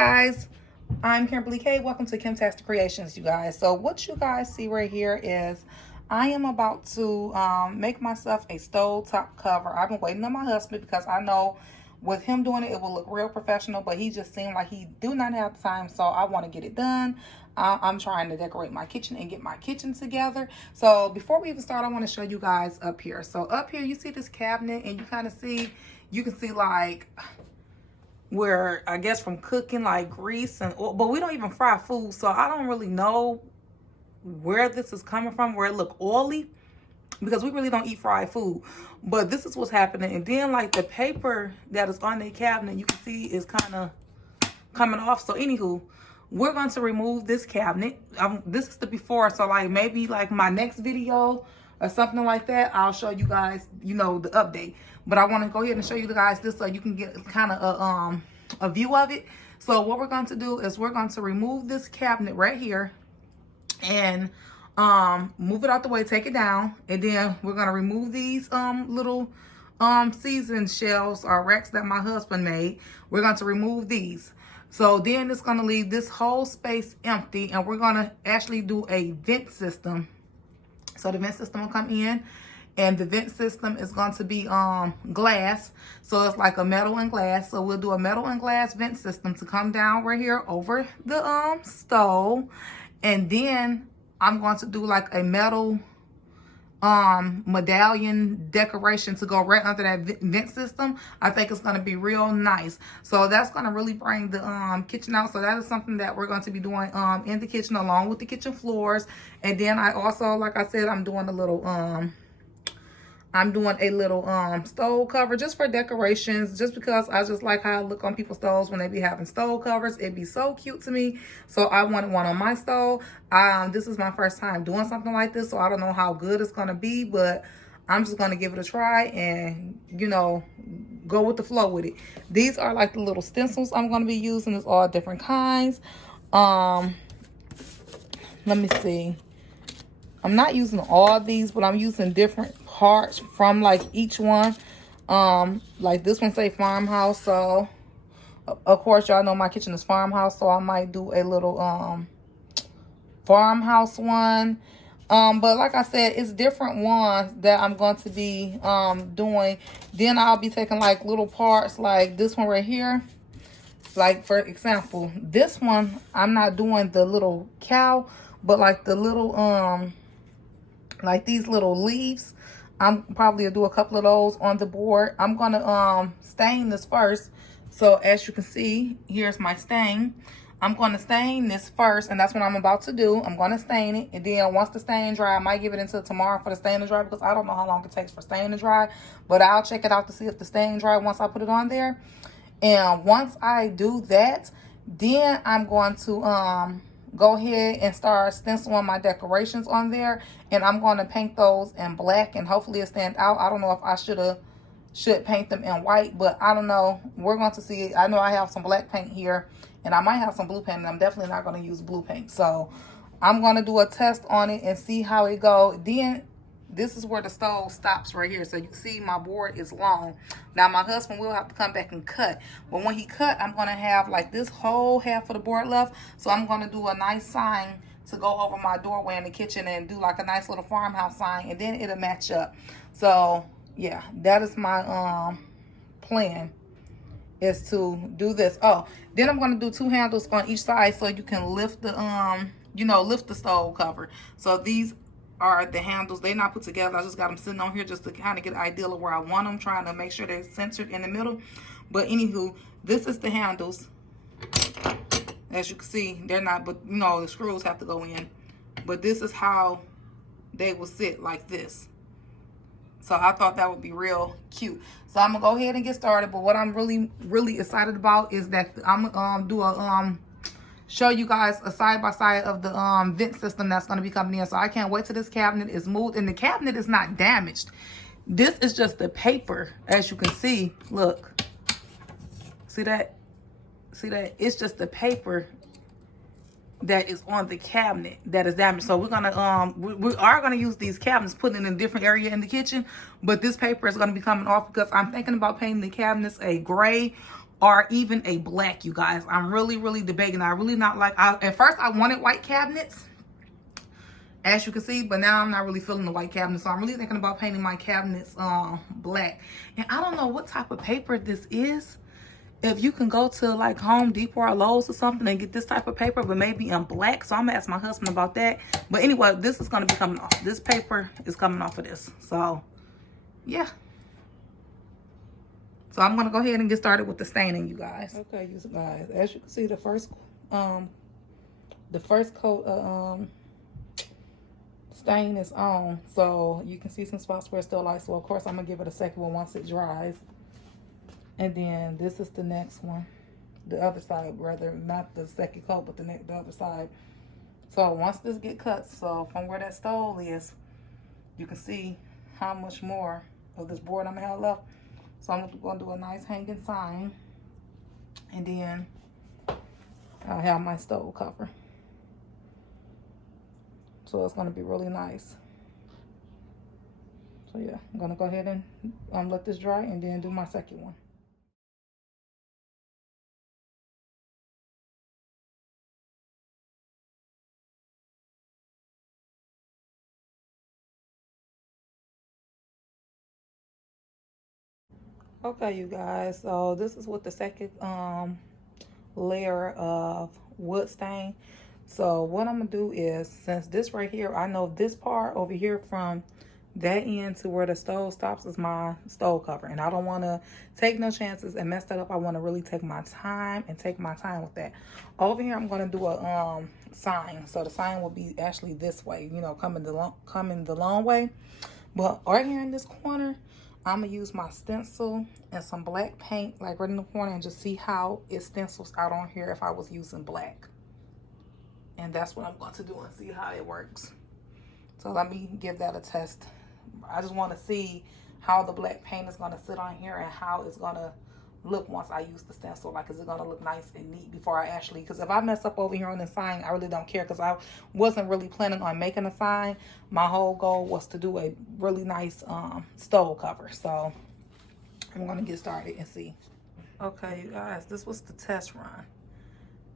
Guys, I'm Kimberly K. Welcome to Kimtastic Creations, you guys. So what you guys see right here is I am about to make myself a stove top cover. I've been waiting on my husband because I know with him doing it, it will look real professional, but he just seemed like he do not have the time, so I want to get it done. I'm trying to decorate my kitchen and get my kitchen together. So before we even start, I want to show you guys up here. So up here, you see this cabinet, and you kind of see, you can see like where I guess from cooking like grease and oil, but we don't even fry food, so I don't really know where this is coming from, where it look oily, because we really don't eat fried food. But this is what's happening. And then like the paper that is on the cabinet, you can see is kind of coming off. So anywho, we're going to remove this cabinet. This is the before, so like maybe like my next video or something like that, I'll show you guys, you know, the update. But I want to go ahead and show you guys this so you can get kind of a view of it. So what we're going to do is we're going to remove this cabinet right here and move it out the way, take it down, and then we're going to remove these little season shelves or racks that my husband made. We're going to remove these. So then it's going to leave this whole space empty, and we're going to actually do a vent system. So the vent system will come in, and the vent system is going to be glass. So it's like a metal and glass. So we'll do a metal and glass vent system to come down right here over the stove. And then I'm going to do like a metal medallion decoration to go right under that vent system. I think it's going to be real nice. So that's going to really bring the kitchen out. So that is something that we're going to be doing in the kitchen along with the kitchen floors. And then I also, like I said, I'm doing a little stove cover just for decorations, just because I just like how I look on people's stoves when they be having stove covers. It'd be so cute to me. So I wanted one on my stove. This is my first time doing something like this, so I don't know how good it's gonna be, but I'm just gonna give it a try and, you know, go with the flow with it. These are like the little stencils I'm gonna be using. It's all different kinds. Let me see. I'm not using all these, but I'm using different parts from like each one. Like this one say farmhouse, so of course y'all know my kitchen is farmhouse, so I might do a little farmhouse one. But like I said, it's different ones that I'm going to be doing. Then I'll be taking like little parts like this one right here. Like for example, this one I'm not doing the little cow, but like the little like these little leaves, I'm probably gonna do a couple of those on the board. I'm gonna stain this first. So as you can see, here's my stain. I'm gonna stain this first, and that's what I'm about to do. I'm gonna stain it, and then once the stain dry, I might give it until tomorrow for the stain to dry, because I don't know how long it takes for stain to dry, but I'll check it out to see if the stain dry once I put it on there. And once I do that, then I'm going to go ahead and start stenciling my decorations on there, and I'm going to paint those in black, and hopefully it stand out. I don't know if I should paint them in white, but I don't know. We're going to see. I know I have some black paint here, and I might have some blue paint, and I'm definitely not going to use blue paint. So I'm going to do a test on it and see how it goes. Then this is where the stove stops right here. So you can see my board is long. Now my husband will have to come back and cut. But when he cut, I'm going to have like this whole half of the board left. So I'm going to do a nice sign to go over my doorway in the kitchen and do like a nice little farmhouse sign. And then it'll match up. So yeah, that is my plan, is to do this. Oh, then I'm going to do two handles on each side so you can lift the, you know, lift the stove cover. So these are the handles. They're not put together. I just got them sitting on here just to kind of get an idea of where I want them, trying to make sure they're centered in the middle. But anywho, this is the handles. As you can see, they're not, but you know, the screws have to go in. But this is how they will sit, like this. So I thought that would be real cute. So I'm gonna go ahead and get started. But what I'm really excited about is that I'm gonna do a show you guys a side-by-side of the vent system that's going to be coming in. So I can't wait till this cabinet is moved, and the cabinet is not damaged. This is just the paper, as you can see. Look, see that? See that? It's just the paper that is on the cabinet that is damaged. So we're gonna we are gonna use these cabinets, put it in a different area in the kitchen, but this paper is gonna be coming off because I'm thinking about painting the cabinets a gray or even a black, you guys. I'm really debating. I really not like, at first I wanted white cabinets, as you can see, but now I'm not really feeling the white cabinets. So I'm really thinking about painting my cabinets black. And I don't know what type of paper this is. If you can go to like Home Depot or Lowe's or something and get this type of paper, but maybe in black. So I'm gonna ask my husband about that. But anyway, this is gonna be coming off. This paper is coming off of this. So yeah. So I'm gonna go ahead and get started with the staining, you guys. Okay, you guys. As you can see, the first coat of stain is on. So you can see some spots where it's still light. So of course I'm gonna give it a second one once it dries. And then this is the next one, the other side, rather, not the second coat, but the other side. So once this get cut, so from where that stove is, you can see how much more of this board I'm gonna have left. So I'm gonna do a nice hanging sign, and then I'll have my stove cover. So it's gonna be really nice. So yeah, I'm gonna go ahead and let this dry and then do my second one. Okay, you guys, so this is what the second layer of wood stain. So what I'm gonna do is, since this right here, I know this part over here from that end to where the stove stops is my stove cover, and I don't want to take no chances and mess that up. I want to really take my time with that. Over here I'm going to do a sign. So the sign will be actually this way, you know, coming the long way. But right here in this corner, I'm gonna use my stencil and some black paint, like right in the corner, and just see how it stencils out on here if I was using black. And that's what I'm going to do and see how it works. So let me give that a test. I just want to see how the black paint is going to sit on here and how it's going to look once I use the stencil. Like, is it going to look nice and neat before I actually, because if I mess up over here on the sign, I really don't care, because I wasn't really planning on making a sign. My whole goal was to do a really nice stove cover. So I'm going to get started and see. Okay, you guys, this was the test run.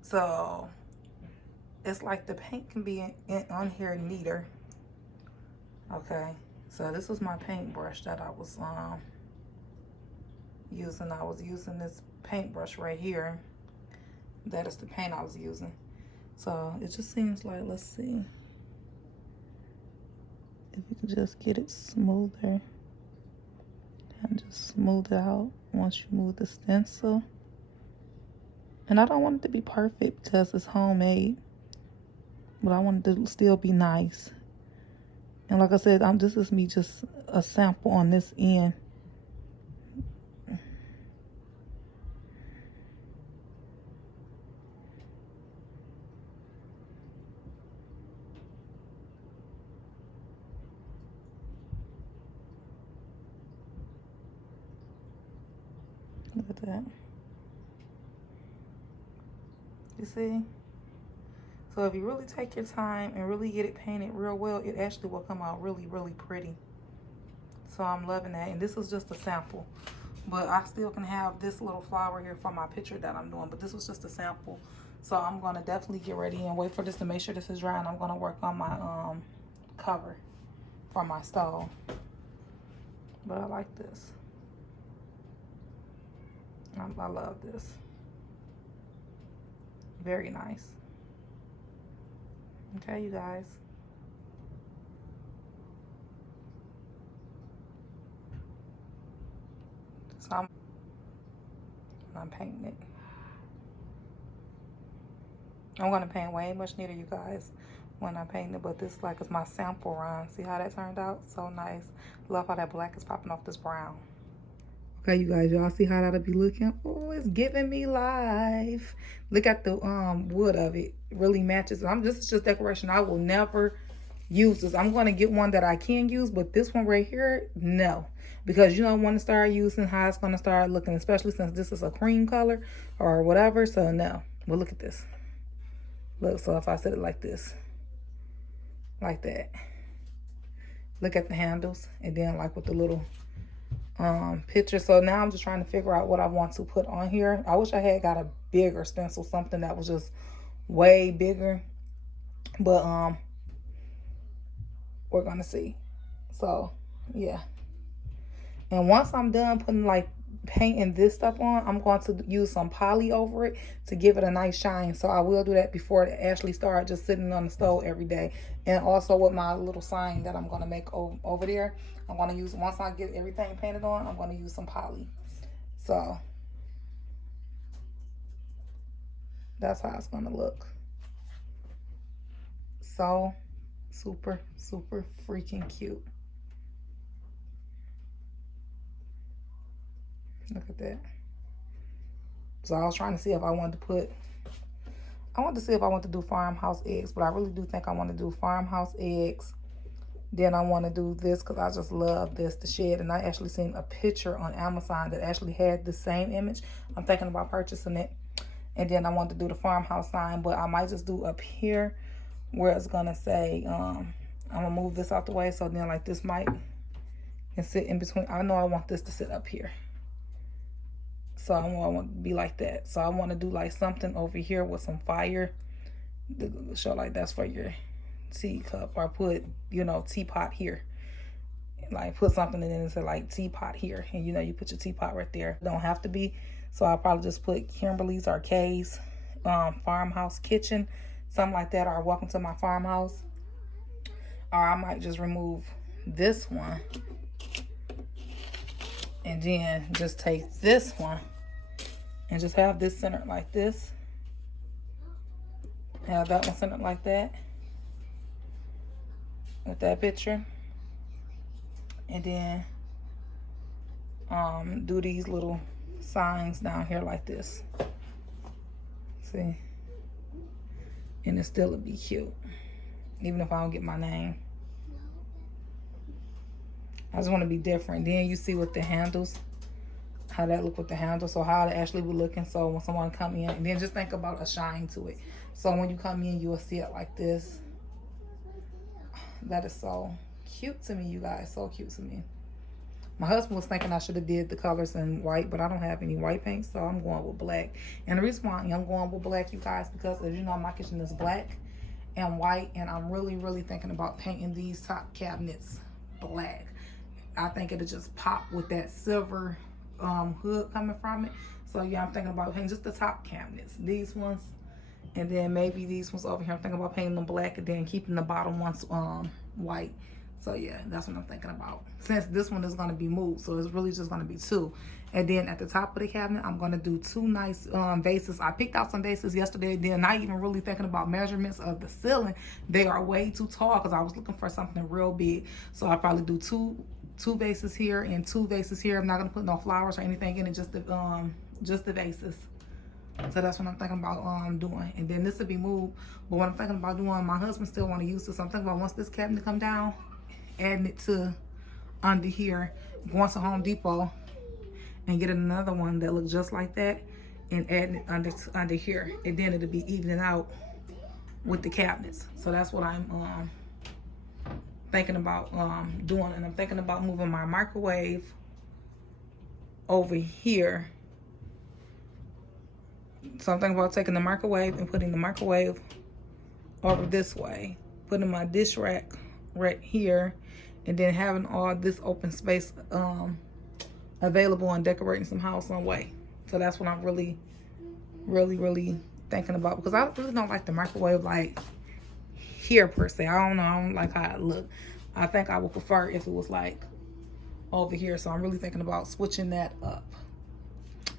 So it's like the paint can be on here neater. Okay, so this was my paintbrush that I was using. I was using this paintbrush right here. That is the paint I was using. So it just seems like, let's see if we can just get it smoother and just smooth it out once you move the stencil. And I don't want it to be perfect because it's homemade, but I want it to still be nice. And like I said, this is me just a sample on this end. Look at that. You see? So if you really take your time and really get it painted real well, it actually will come out really pretty. So I'm loving that. And this is just a sample, but I still can have this little flower here for my picture that I'm doing, but this was just a sample. So I'm going to definitely get ready and wait for this to make sure this is dry, and I'm going to work on my cover for my stove. But I like this. I love this. Very nice. Okay, you guys. So I'm painting it. I'm gonna paint way much neater, you guys, when I paint it, but this like is my sample run. See how that turned out? So nice. Love how that black is popping off this brown. Okay, you guys, y'all see how that'll be looking? Oh, it's giving me life. Look at the wood of it. It really matches. This is just decoration. I will never use this. I'm going to get one that I can use, but this one right here, no. Because you don't want to start using how it's going to start looking, especially since this is a cream color or whatever. So no. But look at this. Look, so if I set it like this, like that. Look at the handles, and then like with the little picture. So now I'm just trying to figure out what I want to put on here. I wish I had got a bigger stencil, something that was just way bigger, but we're gonna see. So yeah, and once I'm done putting like painting this stuff on, I'm going to use some poly over it to give it a nice shine. So I will do that before it actually starts just sitting on the stove every day. And also with my little sign that I'm going to make over there, I'm going to use, once I get everything painted on, I'm going to use some poly. So that's how it's going to look. So super, super freaking cute. Look at that. So I was trying to see if I wanted to do farmhouse eggs, but I really do think I want to do farmhouse eggs. Then I want to do this because I just love this, the shed. And I actually seen a picture on Amazon that actually had the same image. I'm thinking about purchasing it. And then I want to do the farmhouse sign, but I might just do up here where it's going to say, I'm going to move this out the way. So then like this might can sit in between. I know I want this to sit up here. So I want to be like that. So I want to do like something over here with some fire to show like that's for your teacup, or put, you know, teapot here. Like put something in it and say like teapot here. And you know, you put your teapot right there. Don't have to be. So I'll probably just put Kimberly's or Kay's farmhouse kitchen, something like that, or welcome to my farmhouse. Or I might just remove this one and then just take this one and just have this centered like this. Have that one centered like that with that picture. And then do these little signs down here like this. See? And it still would be cute, even if I don't get my name. I just want to be different. Then you see with the handles, how that look with the handles. So how it actually be looking. So when someone come in, and then just think about a shine to it. So when you come in, you will see it like this. That is so cute to me, you guys. So cute to me. My husband was thinking I should have did the colors in white, but I don't have any white paint, so I'm going with black. And the reason why I'm going with black, you guys, because as you know, my kitchen is black and white, and I'm really, really thinking about painting these top cabinets black. I think it'll just pop with that silver hood coming from it. So yeah, I'm thinking about painting just the top cabinets, these ones, and then maybe these ones over here. I'm thinking about painting them black and then keeping the bottom ones white. So yeah, that's what I'm thinking about. Since this one is going to be moved, so it's really just going to be two. And then at the top of the cabinet, I'm going to do two nice vases. I picked out some vases yesterday. Then not even really thinking about measurements of the ceiling. They are way too tall because I was looking for something real big. So I'll probably do two vases here and two vases here. I'm not going to put no flowers or anything in it, just the vases. So that's what I'm thinking about doing. And then this will be moved. But what I'm thinking about doing, my husband still want to use this. So I'm thinking about once this cabinet come down, adding it to under here, going to Home Depot and getting another one that looks just like that and adding it under here, and then it'll be evening out with the cabinets. So that's what I'm thinking about doing. And I'm thinking about moving my microwave over here. So I'm thinking about taking the microwave and putting the microwave over this way, putting my dish rack right here, and then having all this open space available and decorating some house on way. So that's what I'm really, really, really thinking about, because I really don't like the microwave like here per se. I don't know, I don't like how it look. I think I would prefer if it was like over here. So I'm really thinking about switching that up.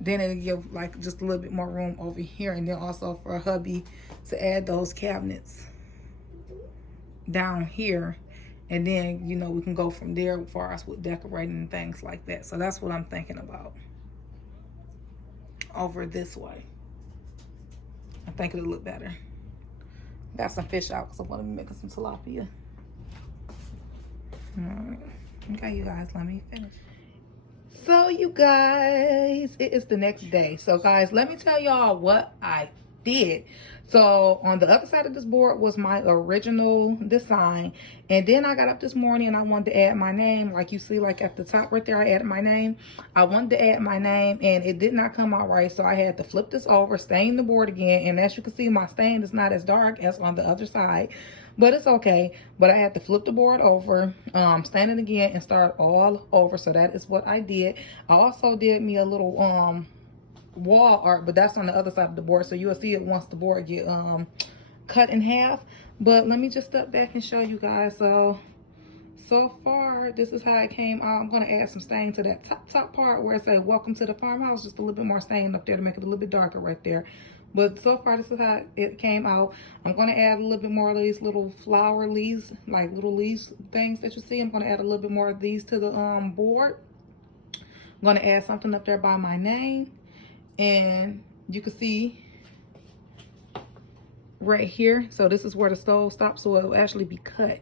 Then it'll give like just a little bit more room over here, and then also for a hubby to add those cabinets down here. And then, you know, we can go from there as far as with decorating and things like that. So that's what I'm thinking about over this way. I think it'll look better. Got some fish out because I'm going to be making some tilapia. All right. Okay, you guys, let me finish. So, you guys, it is the next day. So, guys, let me tell y'all what I did. So on the other side of this board was my original design. And then I got up this morning and I wanted to add my name. Like you see, like at the top right there, I added my name. I wanted to add my name and it did not come out right. So I had to flip this over, stain the board again. And as you can see, my stain is not as dark as on the other side, but it's okay. But I had to flip the board over, stain it again and start all over. So that is what I did. I also did me a little wall art, but that's on the other side of the board, so you'll see it once the board get cut in half. But let me just step back and show you guys. So far this is how it came out. I'm going to add some stain to that top part where it says welcome to the farmhouse, just a little bit more stain up there to make it a little bit darker right there. But so far this is how it came out. I'm going to add a little bit more of these little flower leaves, like little leaves things that you see. I'm going to add a little bit more of these to the board. I'm going to add something up there by my name. And you can see right here, so this is where the stove stops, so it will actually be cut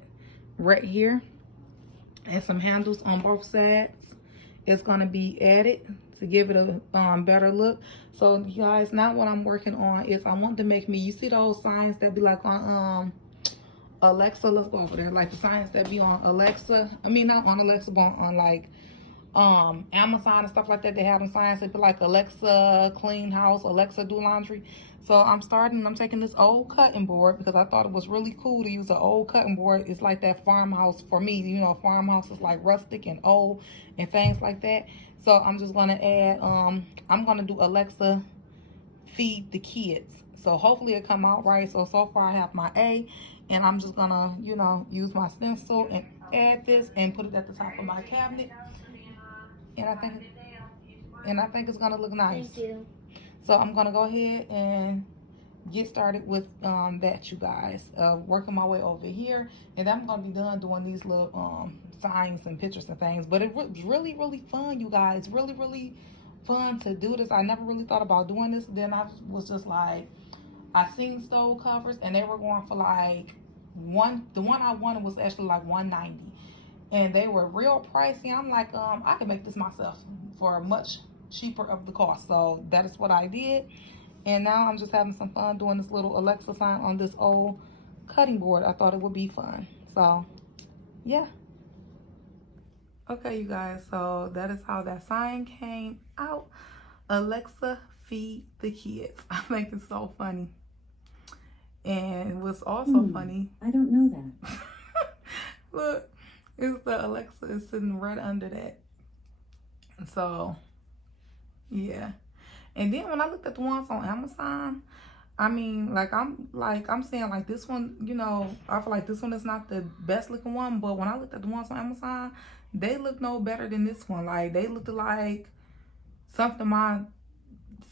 right here. And some handles on both sides is going to be added to give it a better look. So you guys, now what I'm working on is I want to make me, you see those signs that be like on Alexa? Let's go over there. Like the signs that be on Alexa, I mean not on Alexa, but on like Amazon and stuff like that. They have them signs that be like Alexa clean house, Alexa do laundry. So I'm taking this old cutting board because I thought it was really cool to use an old cutting board. It's like that farmhouse for me, you know, farmhouse is like rustic and old and things like that. So I'm just gonna add I'm gonna do Alexa feed the kids. So hopefully it come out right. So far I have my A, and I'm just gonna, you know, use my stencil and add this and put it at the top of my cabinet. And I think it's gonna look nice. Thank you. So I'm gonna go ahead and get started with that, you guys. Working my way over here, and then I'm gonna be done doing these little signs and pictures and things. But it was really fun, you guys. Really fun to do this. I never really thought about doing this. Then I was just like, I seen stove covers and they were going for like the one I wanted was actually like $190. And they were real pricey. I'm like, I can make this myself for much cheaper of the cost. So that is what I did. And now I'm just having some fun doing this little Alexa sign on this old cutting board. I thought it would be fun. So, yeah. Okay, you guys. So that is how that sign came out. Alexa, feed the kids. I think it's so funny. And what's also funny. I don't know that. Look. It's the Alexa is sitting right under that. So, yeah. And then when I looked at the ones on Amazon, I mean, I'm saying like this one, you know, I feel like this one is not the best looking one, but when I looked at the ones on Amazon, they look no better than this one. Like they looked like something my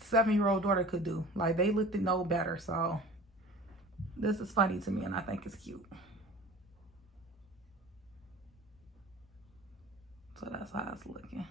7-year-old daughter could do. Like they looked no better. So this is funny to me and I think it's cute. So that's how it's looking.